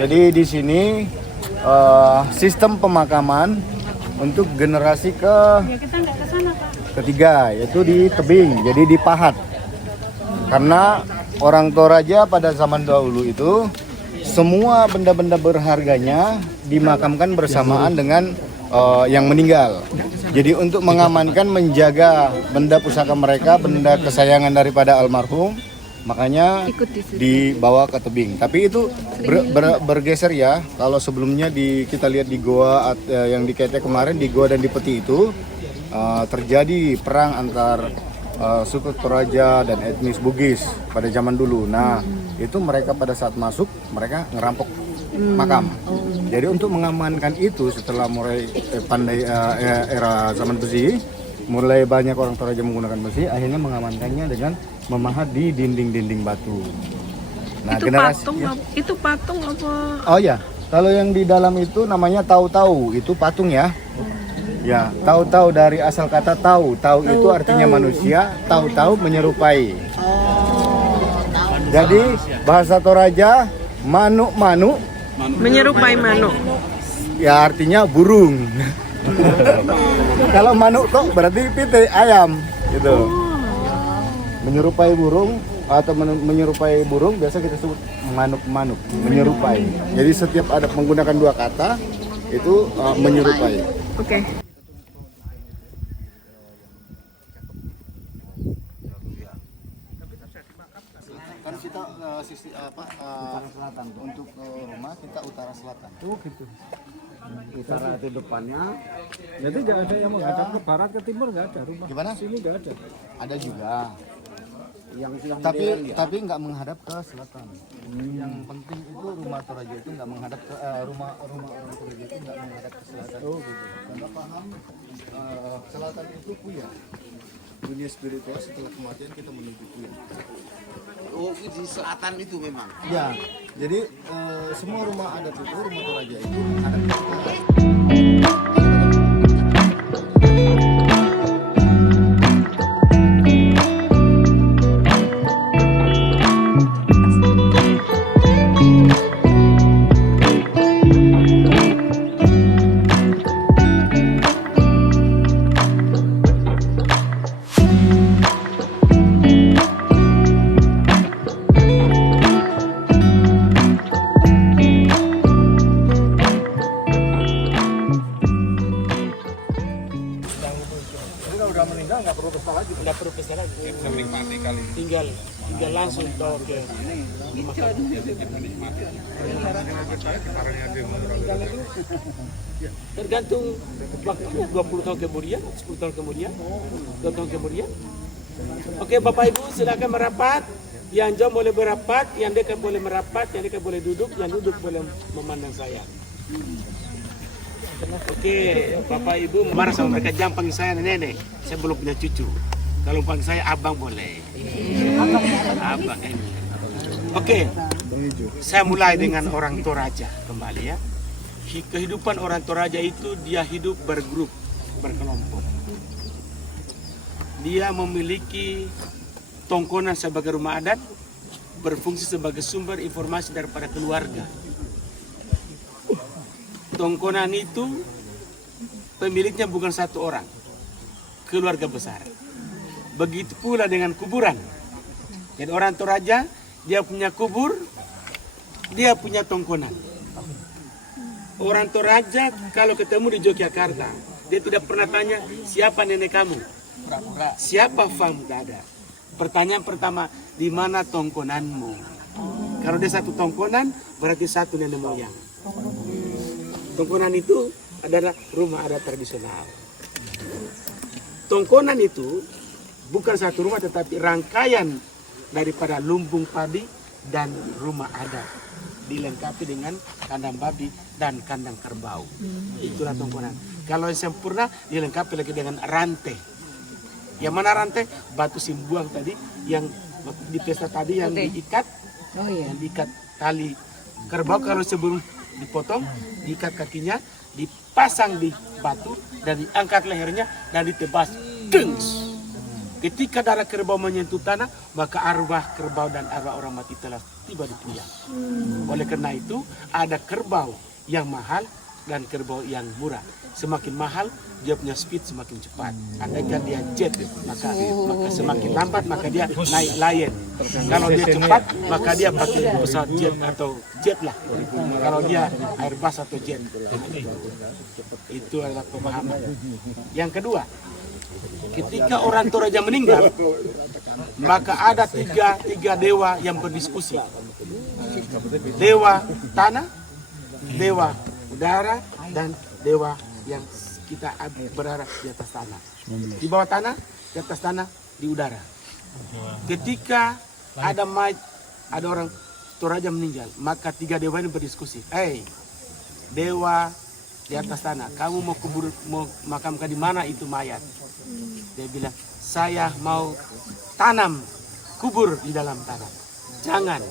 Jadi di sini sistem pemakaman untuk generasi ketiga, yaitu di tebing, jadi di pahat. Karena orang Toraja pada zaman dahulu itu semua benda-benda berharganya dimakamkan bersamaan dengan yang meninggal. Jadi untuk mengamankan, menjaga benda pusaka mereka, benda kesayangan daripada almarhum, makanya dibawa ke tebing. Tapi itu bergeser ya. Kalau sebelumnya kita lihat di goa yang di Kete kemarin, di goa dan di Peti itu terjadi perang antar suku Toraja dan etnis Bugis pada zaman dulu. Nah, itu mereka pada saat masuk mereka ngerampok makam. Jadi untuk mengamankan itu setelah mulai era zaman besi, mulai banyak orang Toraja menggunakan besi, akhirnya mengamankannya dengan memahat di dinding-dinding batu. Nah, itu patung, ya. Itu patung apa? Oh ya, kalau yang di dalam itu namanya tahu-tahu, itu patung ya. Ya, tahu-tahu dari asal kata tahu. Tahu itu artinya manusia, tahu-tahu menyerupai. Jadi bahasa Toraja manuk-manuk menyerupai manuk. Ya artinya burung. Kalau manuk kok berarti pite ayam gitu. Menyerupai burung atau menyerupai burung biasa kita sebut manuk-manuk, menyerupai. Jadi setiap ada menggunakan dua kata itu menyerupai. Oke. Kan kita selatan untuk rumah kita utara selatan. Oh gitu. Utara itu depannya. Jadi nggak ada yang menghadap ke barat ke timur, nggak ada rumah. Gimana? Sini nggak ada. Ada juga. Yang Tapi nggak menghadap ke selatan. Yang penting itu rumah Toraja itu nggak menghadap ke rumah orang Toraja itu nggak menghadap ke selatan. Oh gitu. Karena paham selatan itu puya. Dunia spiritual setelah kematian kita menuju puya. Oh, di selatan itu memang. Ya, jadi semua rumah adat itu, rumah Toraja itu menghadap ke selatan. tinggal langsung ke tergantung waktunya 20 tahun kemudian 10 tahun kemudian 2 tahun kemudian. Oke, Bapak Ibu silakan merapat, yang jauh boleh merapat, yang dekat boleh merapat, yang dekat boleh duduk, yang duduk boleh memandang saya. Oke, Bapak Ibu marah sama mereka, jangan panggil saya nenek, saya belum punya cucu. Kalau panggil saya abang boleh. Abang ini. Oke, saya mulai dengan orang Toraja kembali ya. Kehidupan orang Toraja itu dia hidup bergrup, berkelompok. Dia memiliki tongkonan sebagai rumah adat, berfungsi sebagai sumber informasi daripada keluarga. Tongkonan itu pemiliknya bukan satu orang, keluarga besar. Begitu pula dengan kuburan. Jadi orang Toraja, dia punya kubur, dia punya tongkonan. Orang Toraja kalau ketemu di Yogyakarta, dia tidak pernah tanya siapa nenek kamu, siapa fam, tidak ada. Pertanyaan pertama, di mana tongkonanmu? Kalau dia satu tongkonan, berarti satu nenek moyang. Tongkonan itu adalah rumah adat tradisional. Tongkonan itu bukan satu rumah tetapi rangkaian daripada lumbung padi dan rumah adat, dilengkapi dengan kandang babi dan kandang kerbau. Itulah tongkonan. Kalau yang sempurna dilengkapi lagi dengan rantai. Yang mana rantai? Batu simbuang tadi yang di pesta tadi yang diikat, yang diikat tali kerbau. Kalau sebelum dipotong, diikat kakinya, dipasang di batu dan diangkat lehernya dan ditebas. Dengs. Ketika darah kerbau menyentuh tanah, maka arwah kerbau dan arwah orang mati telah tiba di puncak. Oleh karena itu, ada kerbau yang mahal dan kerbau yang murah. Semakin mahal, dia punya speed semakin cepat. Andaikan dia jet, maka semakin lambat, maka dia naik Lion. Kalau dia cepat, maka dia pakai pesawat jet atau jet lah. Kalau dia Airbus atau jet. Itu adalah pemahaman. Yang kedua, ketika orang Toraja meninggal, maka ada tiga dewa yang berdiskusi. Dewa tanah, dewa udara, dan dewa yang kita berada di atas tanah. Di bawah tanah, di atas tanah, di udara. Ketika ada orang Toraja meninggal, maka tiga dewa ini berdiskusi. Dewa di atas tanah, kamu mau makamkan di mana itu mayat? Dia bilang, saya mau tanam, kubur di dalam tanah. Jangan,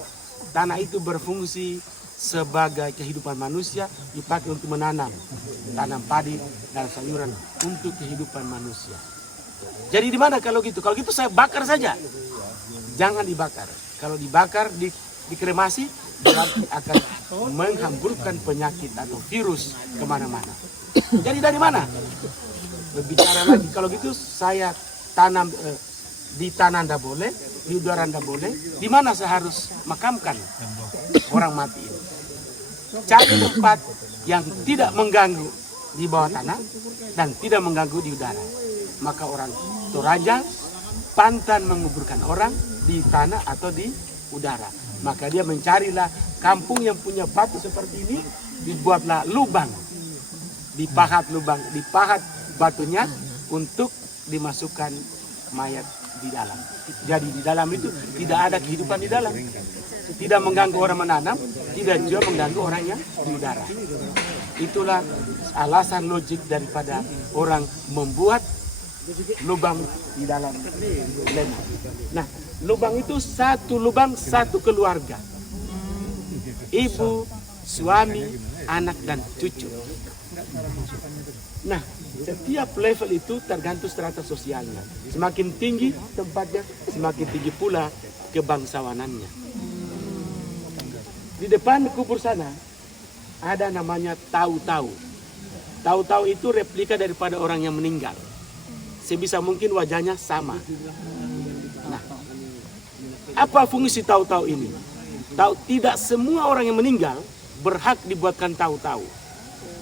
tanah itu berfungsi sebagai kehidupan manusia, dipakai untuk menanam, tanam padi dan sayuran untuk kehidupan manusia. Jadi di mana kalau gitu? Kalau gitu saya bakar saja. Jangan dibakar. Kalau dibakar, dikremasi, berarti akan menghamburkan penyakit atau virus kemana-mana. Jadi dari mana? Berbicara lagi, kalau gitu saya tanam di tanah tidak boleh, di udara tidak boleh. Di mana saya harus makamkan orang mati ini? Cari tempat yang tidak mengganggu di bawah tanah dan tidak mengganggu di udara. Maka orang Toraja pantan menguburkan orang di tanah atau di udara. Maka dia mencarilah kampung yang punya batu seperti ini, dibuatlah lubang, dipahat batunya untuk dimasukkan mayat di dalam. Jadi di dalam itu tidak ada kehidupan di dalam. Tidak mengganggu orang menanam, tidak juga mengganggu orang yang di udara. Itulah alasan logik daripada orang membuat lubang di dalam lemah. Nah, lubang itu satu lubang, satu keluarga. Ibu, suami, anak, dan cucu. Nah, setiap level itu tergantung strata sosialnya. Semakin tinggi tempatnya, semakin tinggi pula kebangsawanannya. Di depan kubur sana ada namanya tahu-tahu. Tahu-tahu itu replika daripada orang yang meninggal. Sebisa mungkin wajahnya sama. Nah, apa fungsi tahu-tahu ini? Tidak semua orang yang meninggal berhak dibuatkan tahu-tahu.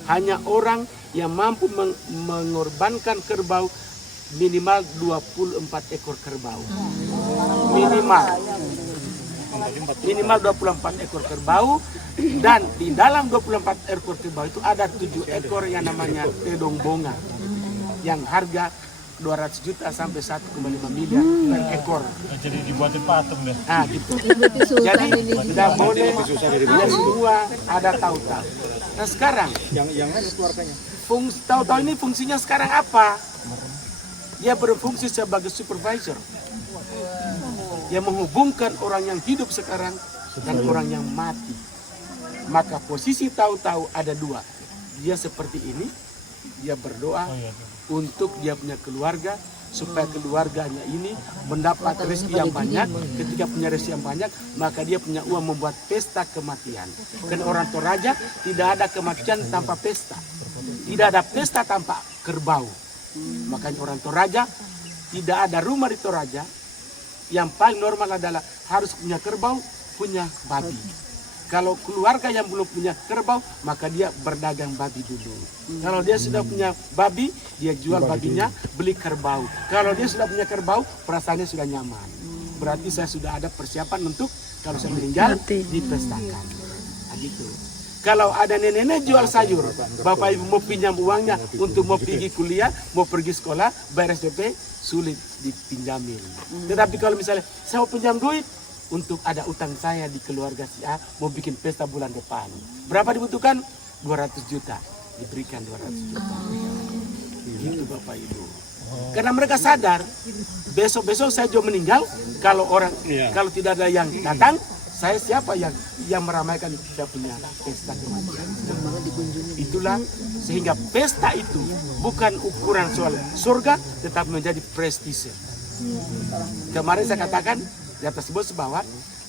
Hanya orang yang mampu mengorbankan kerbau minimal 24 ekor kerbau. Minimal 24 ekor kerbau, dan di dalam 24 ekor kerbau itu ada 7 ekor yang namanya tedong bonga yang harga 200 juta sampai 1,5 miliar per ekor. Jadi dibuatin patung deh. Nah, gitu. Jadi tidak boleh dia semua ada tahu-tahu. Nah, sekarang Yang ada keluarganya. tahu-tahu ini fungsinya sekarang apa? Dia berfungsi sebagai supervisor yang menghubungkan orang yang hidup sekarang dan orang yang mati. Maka posisi tahu-tahu ada dua. Dia seperti ini, dia berdoa untuk dia punya keluarga, supaya keluarganya ini mendapat rezeki yang banyak. Ketika punya rezeki yang banyak, maka dia punya uang membuat pesta kematian. Dan orang Toraja tidak ada kematian tanpa pesta. Tidak ada pesta tanpa kerbau. Makanya orang Toraja, tidak ada rumah di Toraja. Yang paling normal adalah harus punya kerbau, punya babi. Kalau keluarga yang belum punya kerbau, maka dia berdagang babi dulu. Kalau dia sudah punya babi, dia jual babinya, beli kerbau. Kalau dia sudah punya kerbau, perasaannya sudah nyaman. Berarti saya sudah ada persiapan untuk kalau saya meninggal, dipestakan. Nah, gitu. Kalau ada nenek-nenek jual sayur, bapak ibu mau pinjam uangnya untuk mau pergi kuliah, mau pergi sekolah, bayar SPP, sulit dipinjamin. Tetapi kalau misalnya saya mau pinjam duit untuk ada utang saya di keluarga si A, mau bikin pesta bulan depan, berapa dibutuhkan? 200 juta, diberikan 200 juta. Gitu bapak ibu. Karena mereka sadar besok-besok saya juga meninggal, kalau tidak ada yang datang, saya siapa yang meramaikan saya punya pesta kematian. Itulah sehingga pesta itu bukan ukuran soal surga, tetapi menjadi prestise. Kemarin saya katakan di atas bos bahwa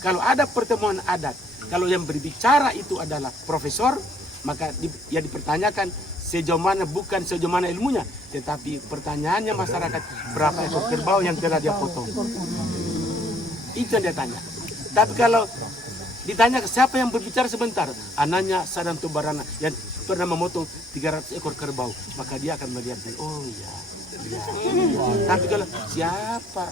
kalau ada pertemuan adat, kalau yang berbicara itu adalah profesor, maka ya dipertanyakan sejauh mana, bukan sejauh mana ilmunya, tetapi pertanyaannya masyarakat, berapa ekor kerbau yang telah dia potong. Itu yang dia tanya. Tapi kalau ditanya siapa yang berbicara sebentar, anaknya Sadam Tubarana yang pernah memotong 300 ekor kerbau, maka dia akan melihat, oh iya. Tapi kalau siapa?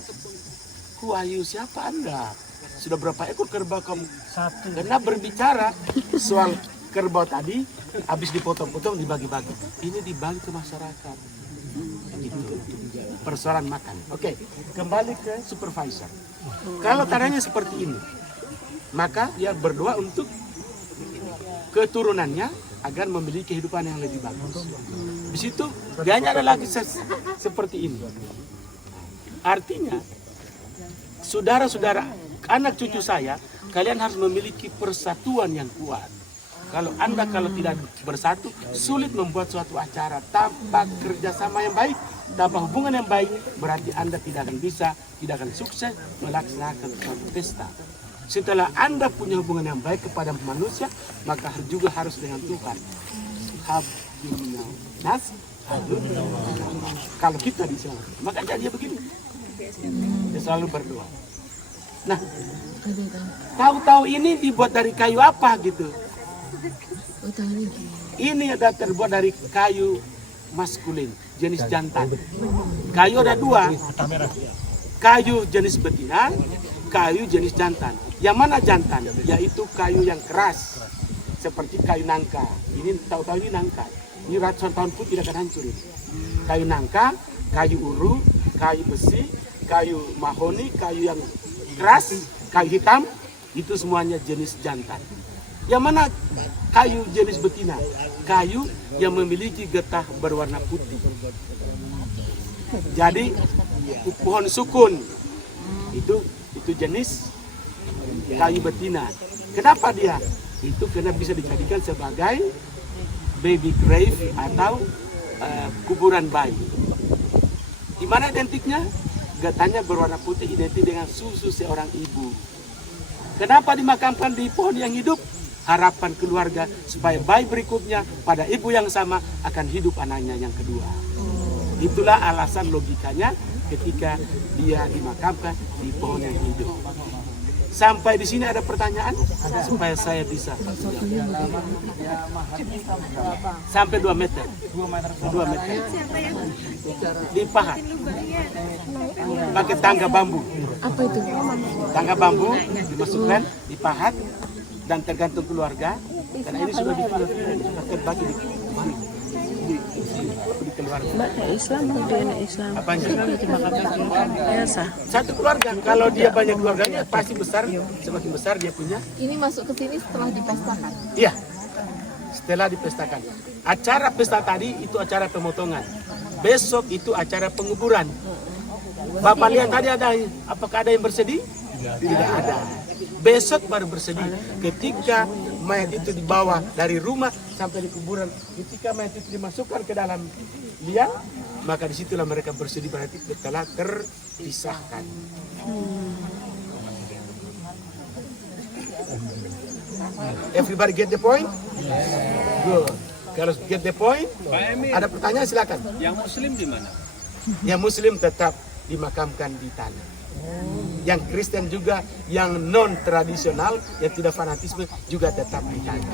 Wahyu, siapa Anda? Sudah berapa ekor kerbau kamu? Satu. Karena berbicara soal kerbau tadi, habis dipotong-potong dibagi-bagi. Ini dibagi ke masyarakat. Gitu. Persoalan makan. Oke, kembali ke supervisor. Kalau tandanya seperti ini, maka dia berdoa untuk keturunannya agar memiliki kehidupan yang lebih bagus. Di situ dia ada lagi seperti ini. Artinya, saudara-saudara, anak cucu saya, kalian harus memiliki persatuan yang kuat. Kalau tidak bersatu, sulit membuat suatu acara tanpa kerjasama yang baik, tanpa hubungan yang baik, berarti Anda tidak akan bisa, tidak akan sukses melaksanakan suatu pesta. Setelah Anda punya hubungan yang baik kepada manusia, maka juga harus dengan Tuhan. Kalau kita di sana, maka janji begini, dia selalu berdoa. Nah, tahu-tahu ini dibuat dari kayu apa gitu? Ini ada terbuat dari kayu maskulin, jenis jantan. Kayu ada dua, kayu jenis betina, kayu jenis jantan. Yang mana jantan? Yaitu kayu yang keras, seperti kayu nangka. Ini tahu-tahu ini nangka. Ini ratusan tahun pun tidak akan hancur. Kayu nangka, kayu uru, kayu besi, kayu mahoni, kayu yang keras, kayu hitam, itu semuanya jenis jantan. Yang mana kayu jenis betina? Kayu yang memiliki getah berwarna putih. Jadi pohon sukun itu jenis kayu betina. Kenapa dia? Itu karena bisa dijadikan sebagai baby grave atau kuburan bayi. Di mana identiknya? Getahnya berwarna putih, identik dengan susu seorang ibu. Kenapa dimakamkan di pohon yang hidup? Harapan keluarga supaya bayi berikutnya pada ibu yang sama akan hidup anaknya yang kedua. Itulah alasan logikanya ketika dia dimakamkan di pohon yang hidup. Sampai di sini ada pertanyaan supaya saya bisa sampai 2 meter. 2 meter. Dipahat. Pakai tangga bambu. Apa itu? Tangga bambu dimasukkan, dipahat, dan tergantung keluarga. Karena ini sudah terbagi di keluarga. Mbak, Islam atau dia Islam? Apanya? Biasa. Satu keluarga, kalau dia banyak keluarganya pasti besar, semakin besar dia punya. Ini masuk ke sini setelah dipestakan? Iya, setelah dipestakan. Acara pesta tadi itu acara pemotongan. Besok itu acara penguburan. Bapak lihat tadi apakah ada yang bersedih? Tidak ada. Besok baru bersedih. Ketika mayat itu dibawa dari rumah sampai di kuburan, ketika mayat itu dimasukkan ke dalam liang, maka disitulah mereka bersedih, berarti telah terpisahkan. Everybody get the point? Good. Kalau get the point, ada pertanyaan silakan. Yang Muslim di mana? Yang Muslim tetap dimakamkan di tanah. Yang Kristen juga, yang non tradisional, yang tidak fanatisme juga tetap di tanah.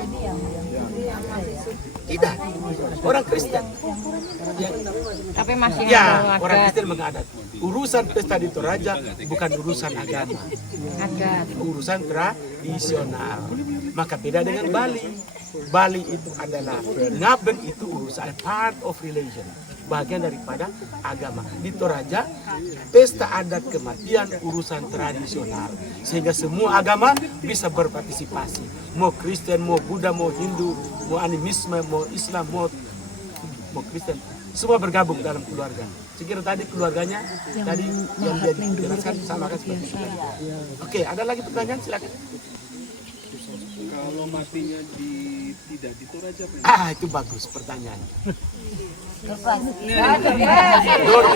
Tidak, orang Kristen. Tapi masih Ya, orang Kristen mengadat. Urusan pesta di Toraja bukan urusan agama, urusan tradisional. Maka beda dengan Bali. Bali itu adalah ngaben, itu urusan part of religion, bagian daripada agama. Di Toraja, pesta adat kematian urusan tradisional, sehingga semua agama bisa berpartisipasi. Mau Kristen, mau Buddha, mau Hindu, mau animisme, mau Islam, mau Kristen, semua bergabung dalam keluarga. Sekira tadi keluarganya yang dia jelaskan sama kan seperti itu. Oke, ada lagi pertanyaan, silakan. Kalau matinya tidak di Toraja, Itu bagus pertanyaan. Door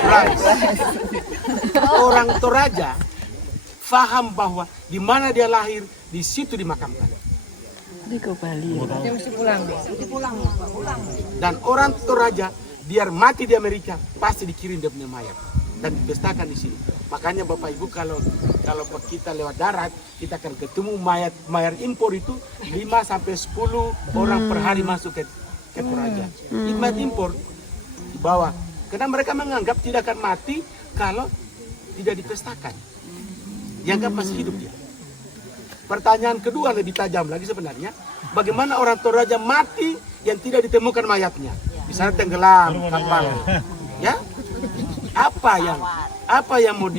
prize. Orang Toraja faham bahwa di mana dia lahir, di situ dimakamkan. Di ke Bali. Dia mesti pulang. Dan orang Toraja biar mati di Amerika pasti dikirim dia punya mayat dan dipestakan di sini. Makanya Bapak Ibu kalau kita lewat darat kita akan ketemu mayat impor itu 5 sampai 10 orang per hari masuk ke Toraja. Mayat impor dibawa karena mereka menganggap tidak akan mati kalau tidak dipestakan. Dianggap masih hidup dia. Pertanyaan kedua lebih tajam lagi sebenarnya, bagaimana orang Toraja mati yang tidak ditemukan mayatnya? Misalnya tenggelam kapal, ya? Apa yang mau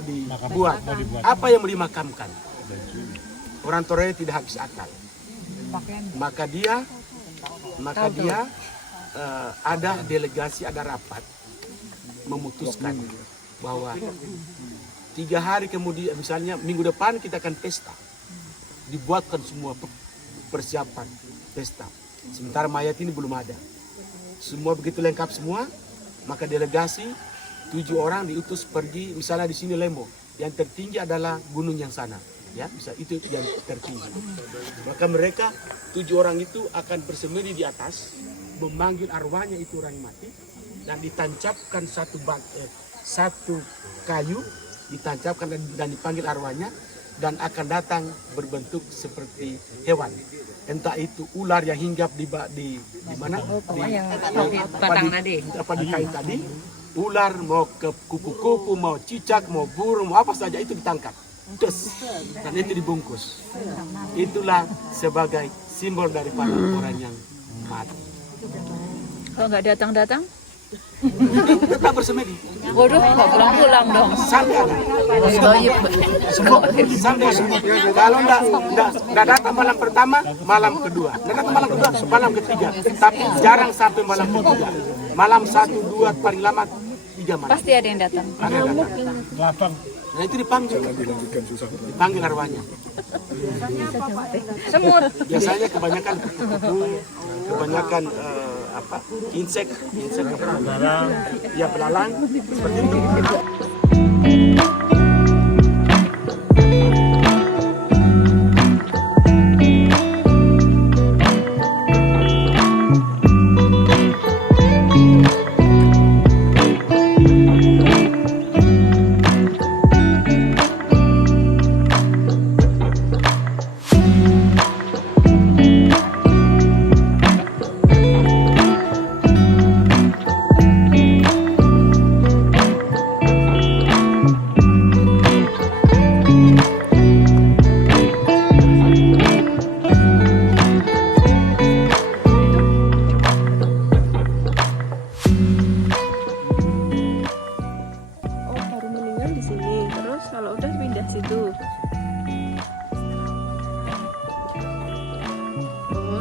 dibuat? Apa yang mau dimakamkan? Orang Toraja tidak habis akal. Maka dia ada delegasi, ada rapat memutuskan bahwa 3 hari kemudian, misalnya minggu depan kita akan pesta. Dibuatkan semua persiapan pesta. Sementara mayat ini belum ada. Semua begitu lengkap semua, maka delegasi 7 orang diutus pergi, misalnya di sini Lembo. Yang tertinggi adalah gunung yang sana. Ya, bisa itu yang tertinggi. Maka mereka 7 orang itu akan bersemedi di atas, memanggil arwahnya itu orang yang mati, dan ditancapkan satu kayu, ditancapkan dan dipanggil arwahnya, dan akan datang berbentuk seperti hewan. Entah itu ular yang hinggap di mana? Di kain tadi, ular mau ke kupu-kupu, mau cicak, mau burung, mau apa saja itu ditangkap. Dan itu dibungkus. Itulah sebagai simbol daripada orang yang mati. Kalau nggak datang-datang? Tetap bersemedi. Waduh, nggak pulang-pulang dong. Sampai ada. Sampai kalau nggak datang malam pertama, malam kedua. Nggak datang malam kedua, malam ketiga. Tapi jarang sampai malam ketiga. Malam 1, 2, paling lama 3 malam. Pasti ada yang datang. Ada yang datang. Nah itu dipanggil arwahnya. Semut. Biasanya kebanyakan kupu-kupu, kebanyakan insek ya belalang seperti itu.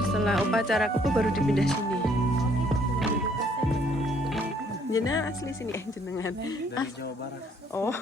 Setelah upacara kepu baru dipindah sini. Jenengan asli sini jenengan. Dari Jawa Barat. Oh.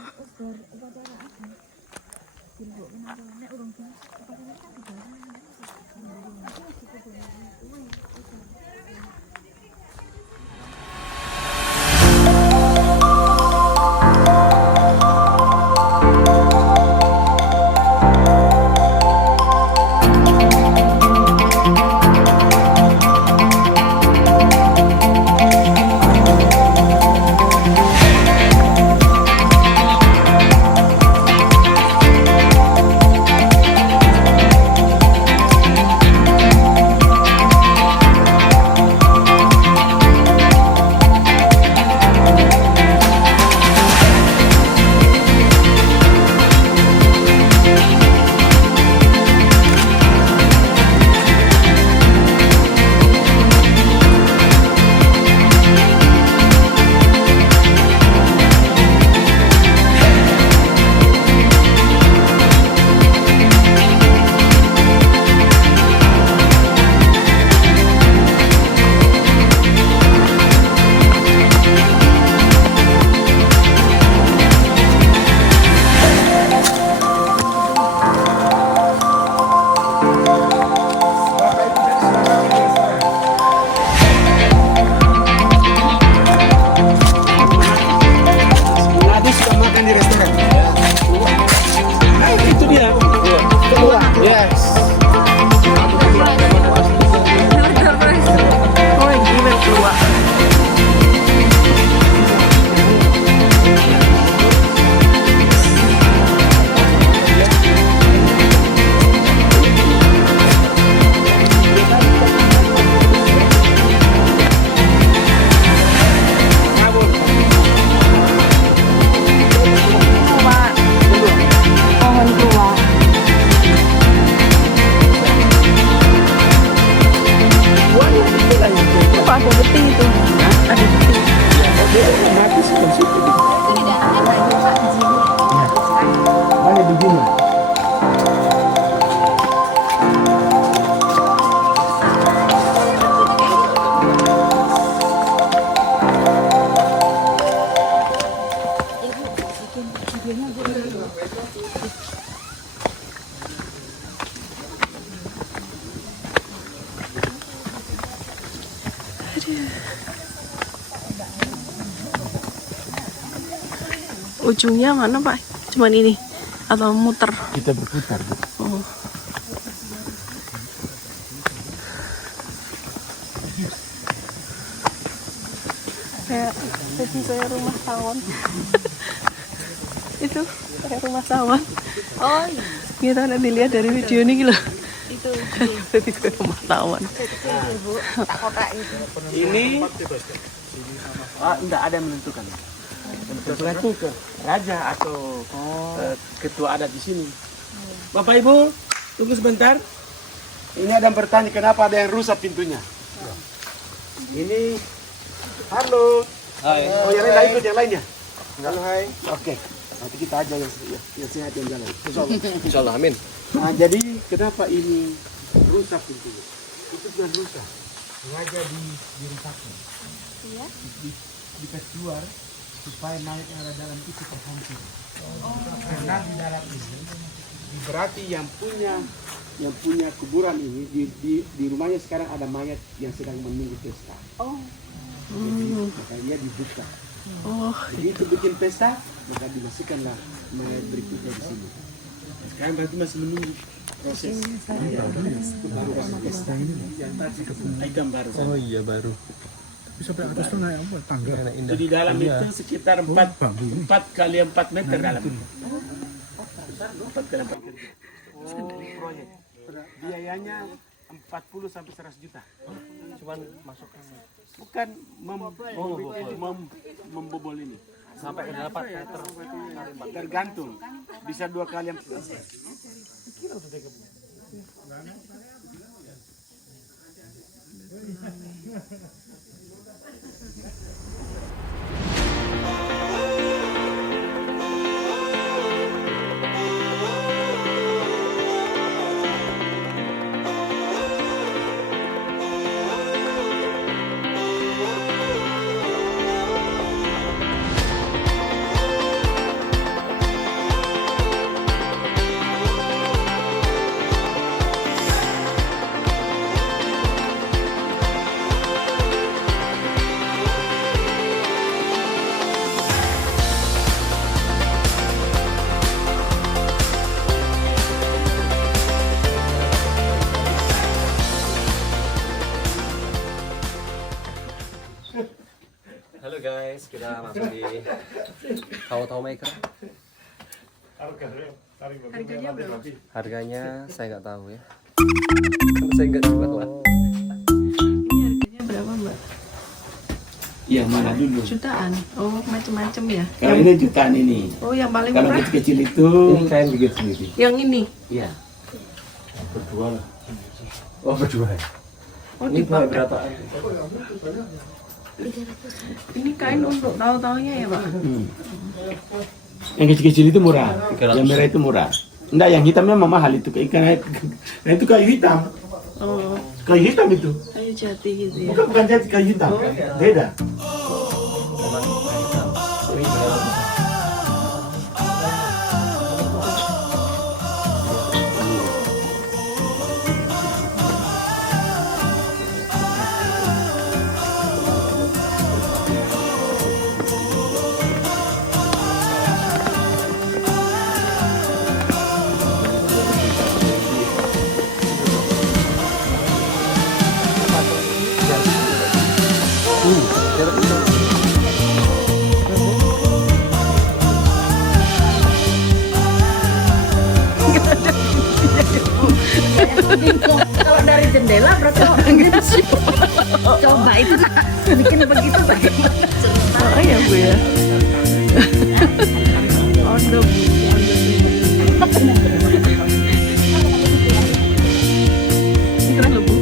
Ujungnya mana Pak? Cuman ini atau muter? Kita berputar. Oh. Kayak rumah tawon. Itu kayak rumah tawon. Oh iya. Kita nanti lihat dari video ini gitu. Itu Jadi kayak rumah tawon. Bu, tak kotak itu. Ini enggak ada yang menentukan. Menentukan itu ke raja atau ketua adat di sini. Bapak Ibu, tunggu sebentar. Ini ada yang bertanya kenapa ada yang rusak pintunya. Ini halo. Hai. Oh yang lain ikut yang lainnya. Halo hai. Oke. Nanti kita aja yang sehat yang jalan. Insyaallah, amin. Nah, jadi kenapa ini rusak pintunya? Itu bukan rusak. Sengaja dirusakkan. Iya. Dikasih keluar supaya mayat yang ada dalam itu terhancur. Karena di dalam ini berarti yang punya kuburan ini di rumahnya sekarang ada mayat yang sedang menunggu pesta. Oh. Jadi makanya dibuka. Oh. Begitu bikin pesta, maka dimasukkanlah mayat berikutnya di sini. Sekarang berarti masih menunggu proses. Itu baru masuk pesta ini. Yang tadi gambar. Oh iya baru. Tapi sampai atas tuh naik apa? Tangga. Itu di dalam itu sekitar 4 kali 4 meter dalam. 4 kali 4 meter. Proyek. Biayanya 40 sampai 100 juta. Cuman masukkan Bukan membobol ini. sampai ke 4 meter. Tergantung. Bisa 2 kali yang Halo guys, kita masuk di tahu-tahu maker. Harganya berapa? Harganya saya nggak tahu ya. Saya nggak coba lah. Ini harganya berapa Mbak? Iya, mana dulu? Jutaan. Oh, macam-macam ya. Kalau ini jutaan ini. Oh, yang paling Kalau murah kecil-kecil itu Ini kain bikin sendiri. yang ini. iya. Berdua lah. Oh berdua. Oh, Ini dipakai. berapa? Ini kain untuk tahu-taunya ya, Pak? Yang kecil-kecil itu murah. 300. Yang merah itu murah. Enggak, yang hitamnya memang mahal itu karena itu kayu hitam. Oh, Kayu hitam itu. kayu jati gitu ya. Bukan jati kayu hitam. Beda. Kalau dari jendela berarti orang coba itu nak bikin begitu bagaimana? Oh ya, Bu ya. Ondom. Keren loh, Bu.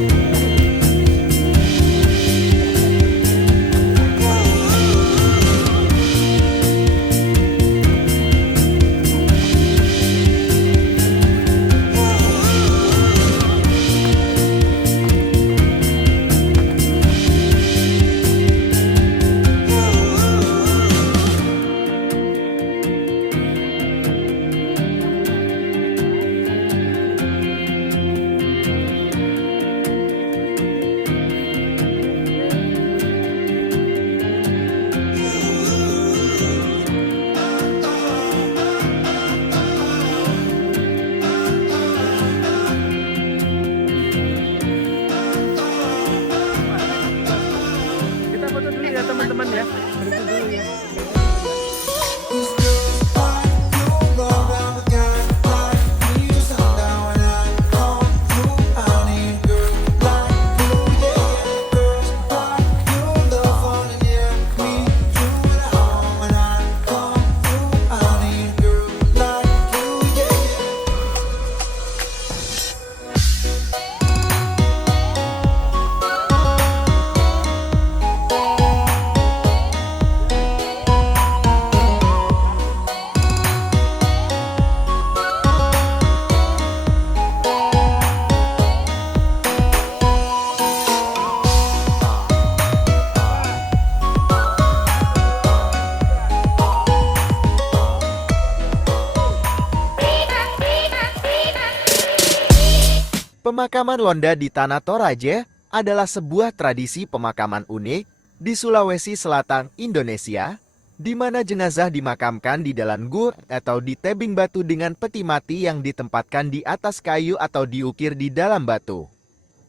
Pemakaman Londa di Tanah Toraja adalah sebuah tradisi pemakaman unik di Sulawesi Selatan, Indonesia, di mana jenazah dimakamkan di dalam gua atau di tebing batu dengan peti mati yang ditempatkan di atas kayu atau diukir di dalam batu.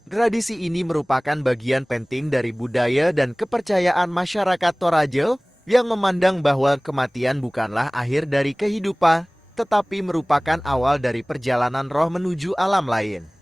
Tradisi ini merupakan bagian penting dari budaya dan kepercayaan masyarakat Toraja yang memandang bahwa kematian bukanlah akhir dari kehidupan, tetapi merupakan awal dari perjalanan roh menuju alam lain.